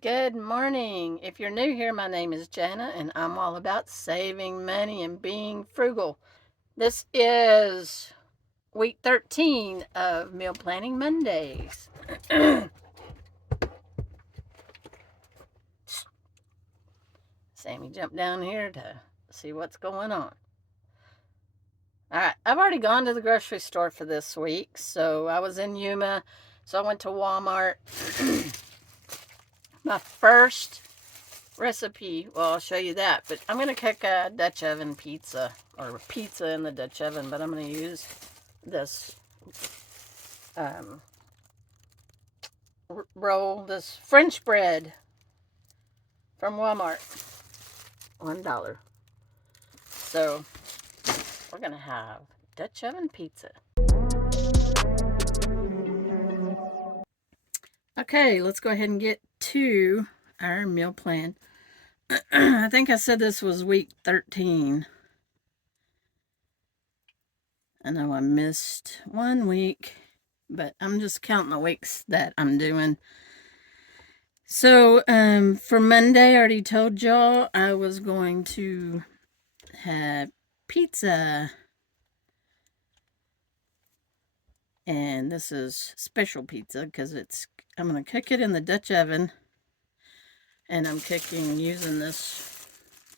Good morning. If you're new here, my name is Jana, and I'm all about saving money and being frugal. This is week 13 of Meal Planning Mondays. Sammy jumped down here to see what's going on. All right, I've already gone to the grocery store for this week, so I was in Yuma, so I went to Walmart. My first recipe, well, I'll show you that, but I'm going to cook a Dutch oven pizza, or pizza in the Dutch oven, but I'm going to use this um, roll, this French bread from Walmart, $1. So we're going to have Dutch oven pizza. Okay, let's go ahead and get to our meal plan. I think I said this was week 13. I know I missed 1 week, but I'm just counting the weeks that I'm doing. So, for Monday, I already told y'all I was going to have pizza. And this is special pizza because I'm going to cook it in the Dutch oven. And I'm cooking using this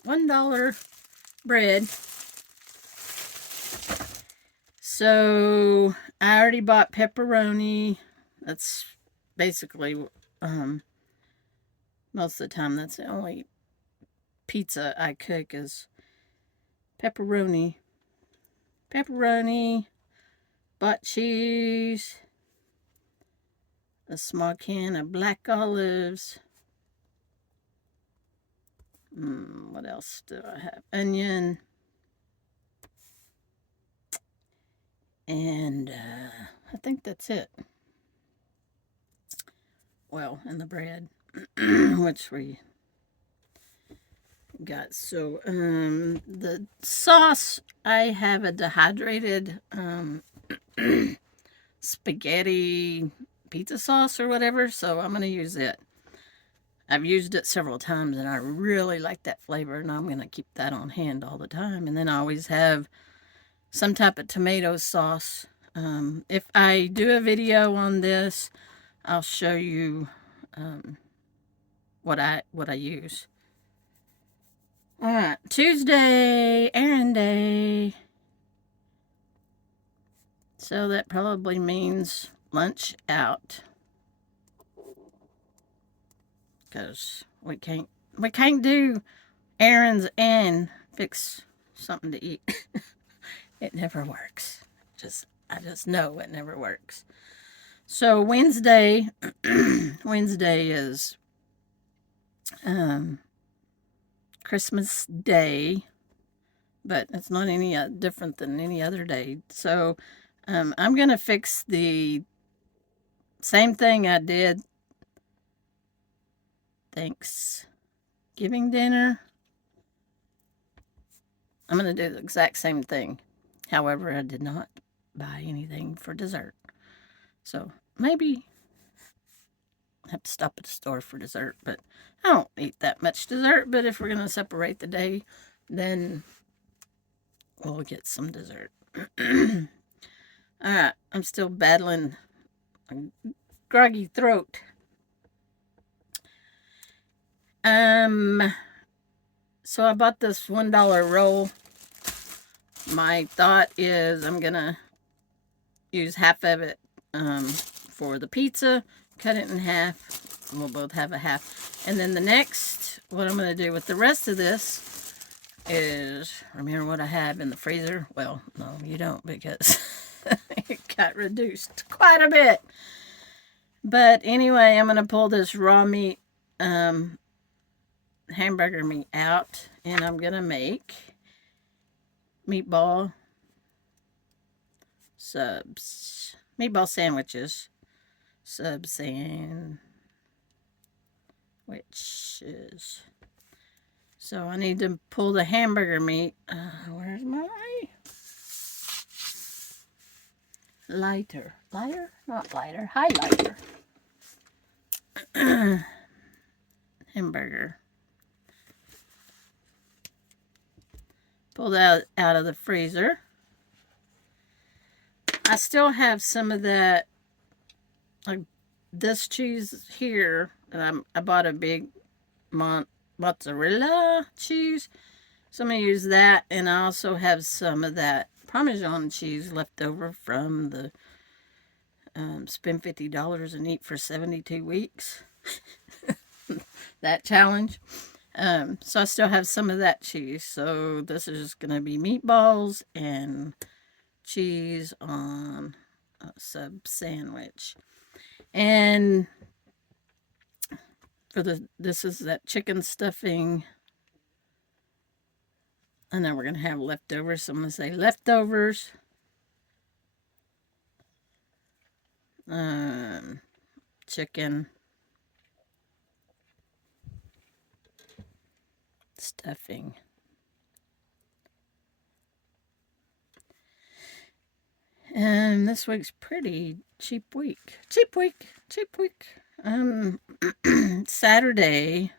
$1 bread. So, I already bought pepperoni. That's basically, most of the time, that's the only pizza I cook is pepperoni. Bought cheese, a small can of black olives. What else do I have? Onion. And I think that's it. Well, and the bread, which we got. So, the sauce, I have a dehydrated spaghetti pizza sauce or whatever, so I'm going to use it. I've used it several times and I really like that flavor, and I'm going to keep that on hand all the time. And then I always have some type of tomato sauce. If I do a video on this, I'll show you what I use. All right, Tuesday, errand day. So that probably means lunch out, because we can't do errands and fix something to eat. It never works. I just know it never works. So Wednesday is Christmas Day, but it's not any different than any other day. So I'm gonna fix the same thing I did Thanksgiving dinner. I'm gonna do the exact same thing. However, I did not buy anything for dessert. So maybe I have to stop at the store for dessert, but I don't eat that much dessert. But if we're going to separate the day, then we'll get some dessert. All right, I'm still battling a groggy throat. So I bought this $1 roll. My thought is I'm gonna use half of it for the pizza, cut it in half, and we'll both have a half. And then the next, what I'm gonna do with the rest of this is, remember what I have in the freezer? Well, no, you don't, because it got reduced quite a bit. But anyway, I'm gonna pull this raw meat, hamburger meat out, and I'm gonna make meatball sandwiches, sandwiches. So I need to pull the hamburger meat. Where's my lighter? Lighter? Not lighter. Highlighter. hamburger. Pulled out of the freezer. I still have some of that, like this cheese here. I bought a big mozzarella cheese. So I'm going to use that. And I also have some of that Parmesan cheese left over from the spend $50 and eat for 72 weeks. That challenge. So I still have some of that cheese. So this is just going to be meatballs and cheese on a sub sandwich. And this is that chicken stuffing. I know we're going to have leftovers. So I'm going to say leftovers. Chicken stuffing. And this week's pretty cheap week. Cheap week. Saturday.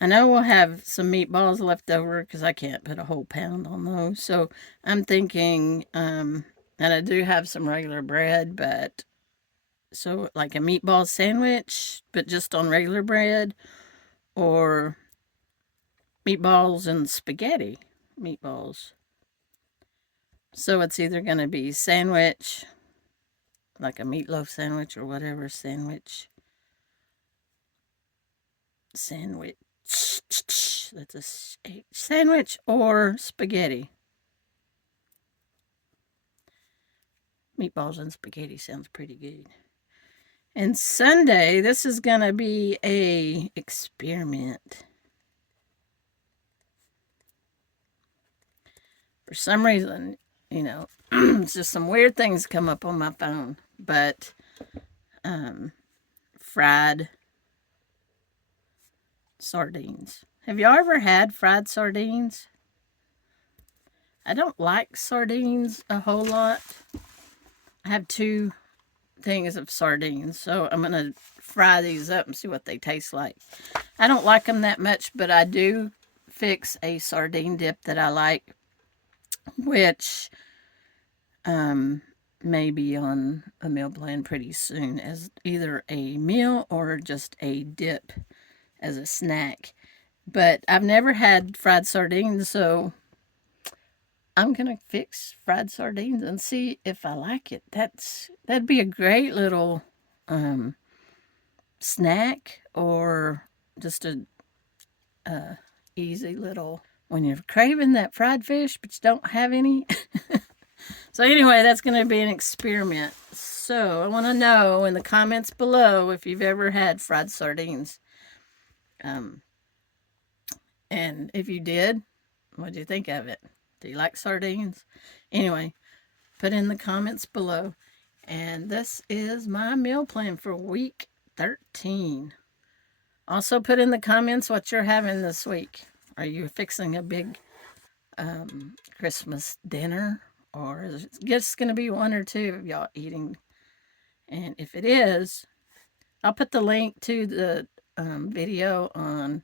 I know we'll have some meatballs left over because I can't put a whole pound on those. So I'm thinking, and I do have some regular bread, but so like a meatball sandwich, but just on regular bread, or meatballs and spaghetti meatballs. So it's either going to be sandwich, like a meatloaf sandwich or whatever sandwich. That's a sandwich or spaghetti. Meatballs and spaghetti sounds pretty good. And Sunday, this is going to be a experiment. For some reason, it's just some weird things come up on my phone. But fried sardines. Have y'all ever had fried sardines? I don't like sardines a whole lot. I have 2 things of sardines, so I'm going to fry these up and see what they taste like. I don't like them that much, but I do fix a sardine dip that I like, which may be on a meal plan pretty soon as either a meal or just a dip as a snack. But I've never had fried sardines, so I'm going to fix fried sardines and see if I like it. That'd be a great little snack, or just a easy little when you're craving that fried fish but you don't have any. So anyway, that's going to be an experiment. So I want to know in the comments below if you've ever had fried sardines. And if you did, what did you think of it? Do you like sardines? Anyway, put in the comments below. And this is my meal plan for week 13. Also put in the comments what you're having this week. Are you fixing a big Christmas dinner? Or is it just going to be 1 or 2 of y'all eating? And if it is, I'll put the link to the video on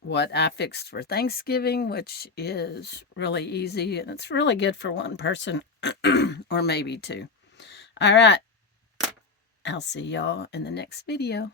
what I fixed for Thanksgiving, which is really easy. And it's really good for 1 person or maybe 2. All right. I'll see y'all in the next video.